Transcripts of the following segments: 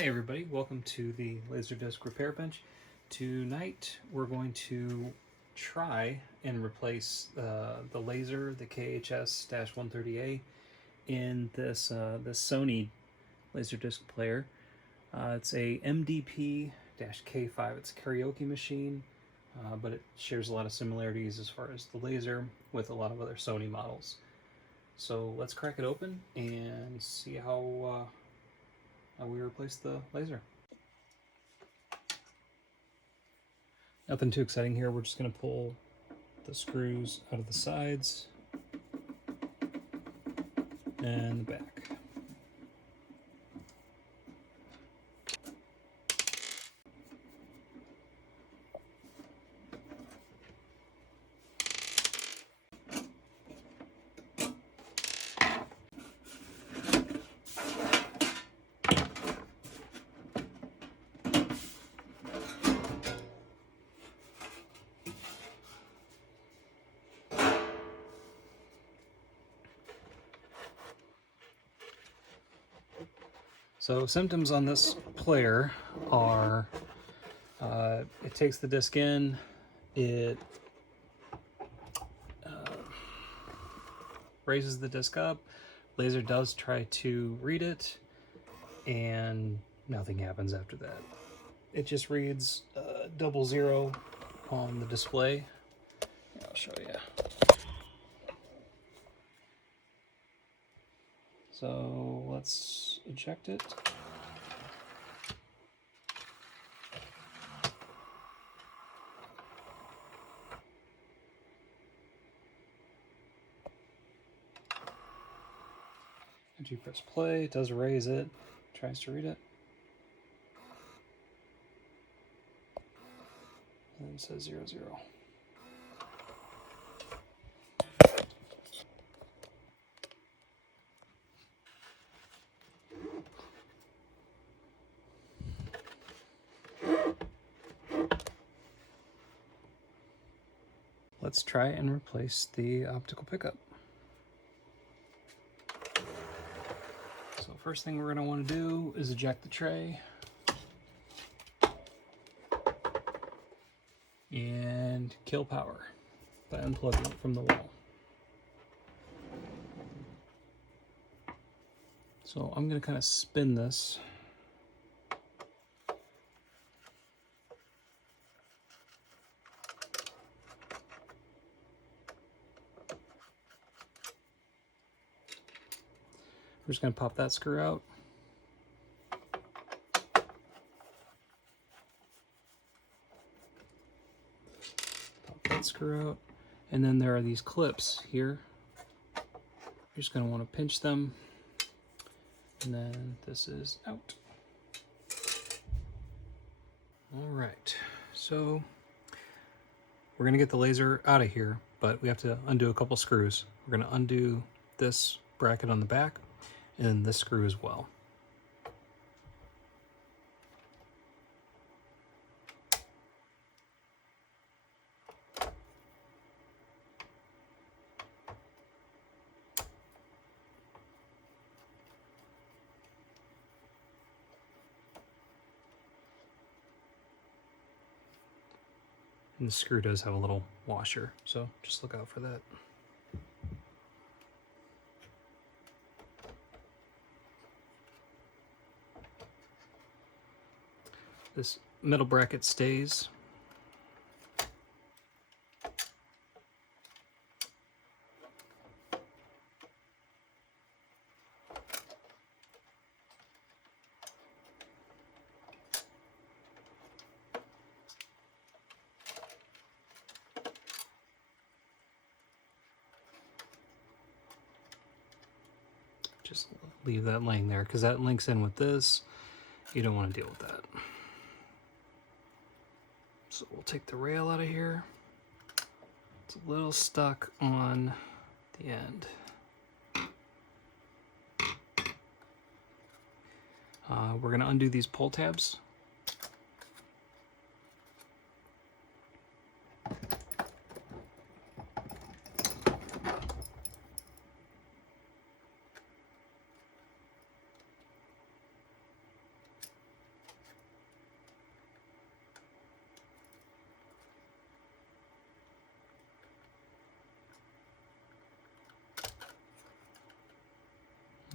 Hey everybody, welcome to the Laserdisc Repair Bench. Tonight we're going to try and replace the laser, the KHS-130A, in this Sony Laserdisc player. It's a MDP-K5. It's a karaoke machine, but it shares a lot of similarities as far as the laser with a lot of other Sony models. So let's crack it open and see how we replace the laser. Nothing too exciting here. We're just going to pull the screws out of the sides and the back. So symptoms on this player are it takes the disc in, it raises the disc up, laser does try to read it, and nothing happens after that. It just reads 00 on the display. I'll show you. So let's eject it. After you press play, it does raise it, tries to read it. And it says 00. Let's try and replace the optical pickup. So first thing we're going to want to do is eject the tray and kill power by unplugging it from the wall. So I'm going to kind of spin this. We're just going to pop that screw out. Pop that screw out. And then there are these clips here. You're just going to want to pinch them. And then this is out. All right. So we're going to get the laser out of here, but we have to undo a couple screws. We're going to undo this bracket on the back and this screw as well. And the screw does have a little washer, so just look out for that. This metal bracket stays. Just leave that laying there because that links in with this. You don't want to deal with that. So we'll take the rail out of here. It's a little stuck on the end. We're going to undo these pull tabs.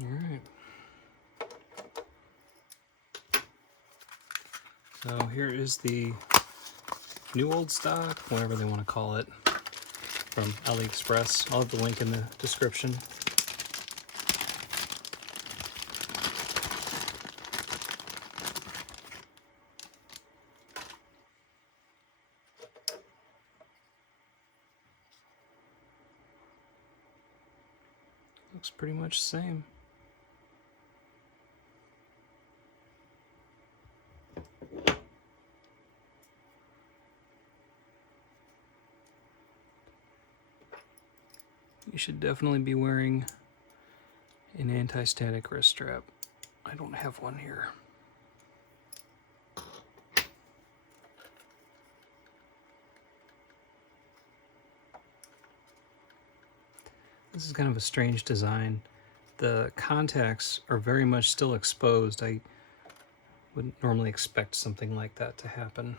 All right. So here is the new old stock, whatever they want to call it, from AliExpress. I'll have the link in the description. Looks pretty much the same. You should definitely be wearing an anti-static wrist strap. I don't have one here. This is kind of a strange design. The contacts are very much still exposed. I wouldn't normally expect something like that to happen.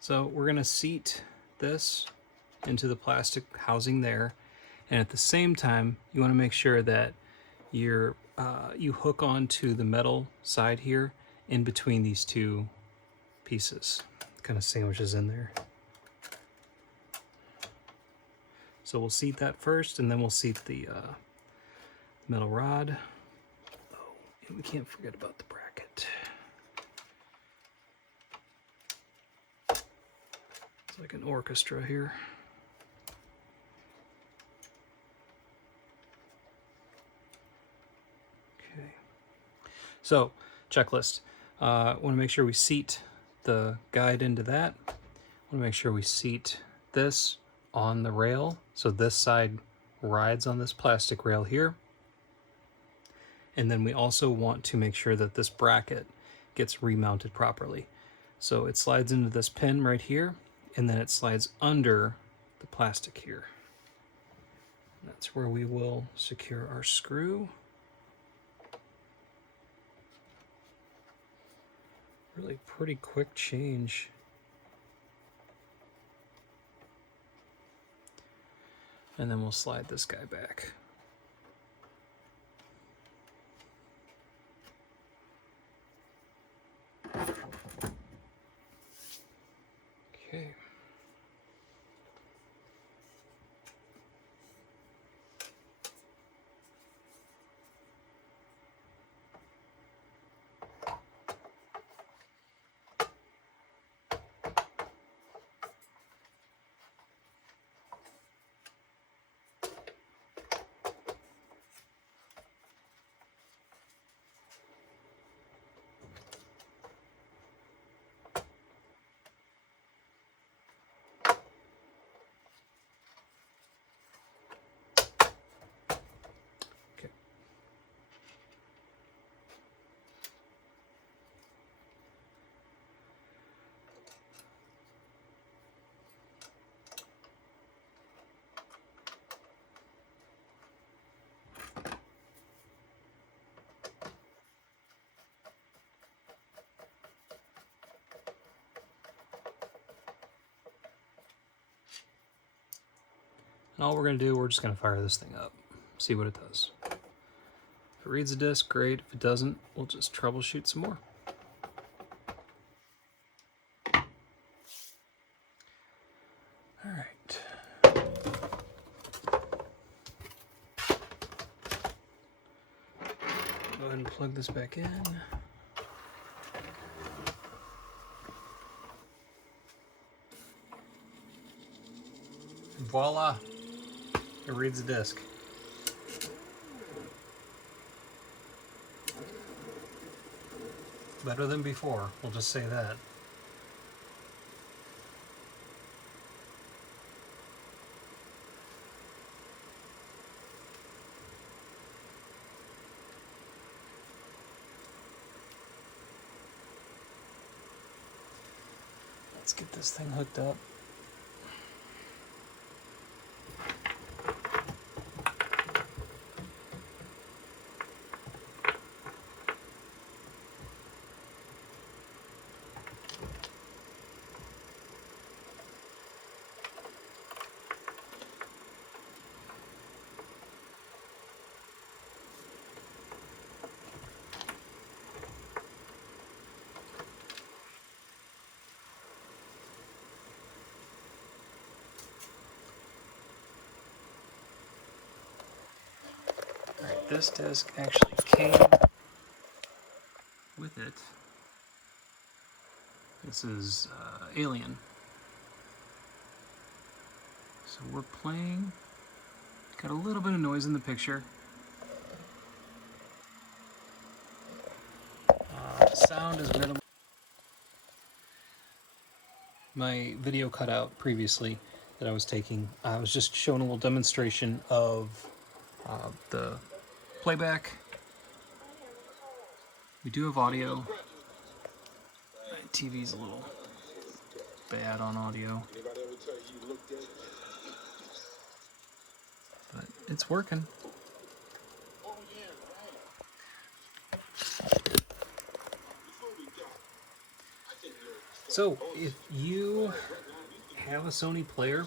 So we're going to seat this into the plastic housing there, and at the same time you want to make sure that you hook onto the metal side here in between these two pieces. It kind of sandwiches in there. So we'll seat that first, and then we'll seat the metal rod. Oh, and we can't forget about the bracket. It's like an orchestra here. Okay. So, checklist. Want to make sure we seat the guide into that. Want to make sure we seat this on the rail, so this side rides on this plastic rail here. And then we also want to make sure that this bracket gets remounted properly. So it slides into this pin right here, and then it slides under the plastic here. That's where we will secure our screw. Really pretty quick change. And then we'll slide this guy back. Okay. And all we're going to do, we're just going to fire this thing up, see what it does. If it reads the disc, great. If it doesn't, we'll just troubleshoot some more. All right. Go ahead and plug this back in. And voila, it reads the disc. Better than before, we'll just say that. Let's get this thing hooked up. this disc actually came with it. This is Alien. So we're playing. Got a little bit of noise in the picture. Sound is minimal. My video cut out previously that I was taking. I was just showing a little demonstration of the playback. We do have audio. My TV's a little bad on audio, but it's working. So if you have a Sony player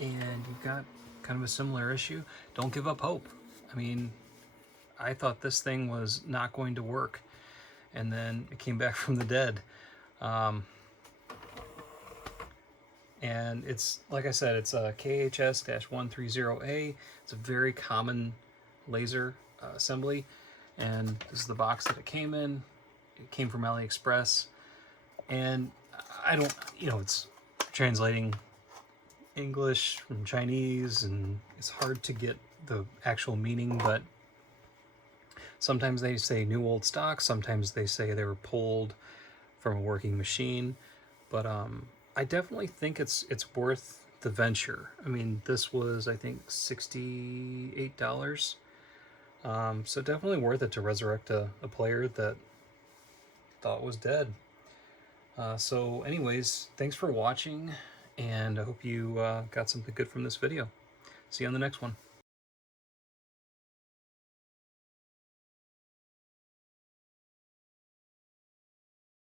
and you've got kind of a similar issue, don't give up hope. I mean, I thought this thing was not going to work, and then it came back from the dead. And it's, like I said, it's a KHS-130A. It's a very common laser assembly, and this is the box that it came in. It came from AliExpress, and I don't, it's translating English from Chinese, and it's hard to get the actual meaning, but sometimes they say new old stock, sometimes they say they were pulled from a working machine, but I definitely think it's worth the venture. I mean, this was, I think, $68. So definitely worth it to resurrect a player that thought was dead. So anyways, thanks for watching, and I hope you got something good from this video. See you on the next one.